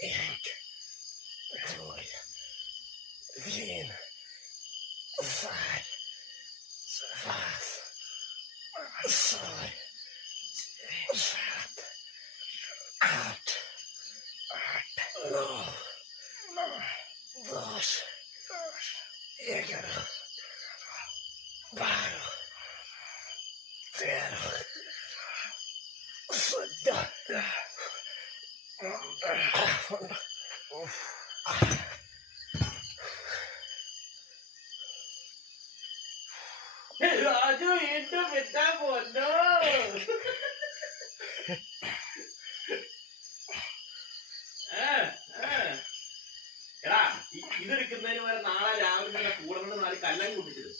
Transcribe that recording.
8, 13, 5, 6, 7, 8, 9, 10, 11, 12, 13, രാജു വീണ്ടും വിട്ടാൻ പോന്നോ. എടാ ഇതെടുക്കുന്നതിന് വരെ നാളെ രാവിലെ കൂടെ നാല് കല്ലം കുട്ടിച്ചത്.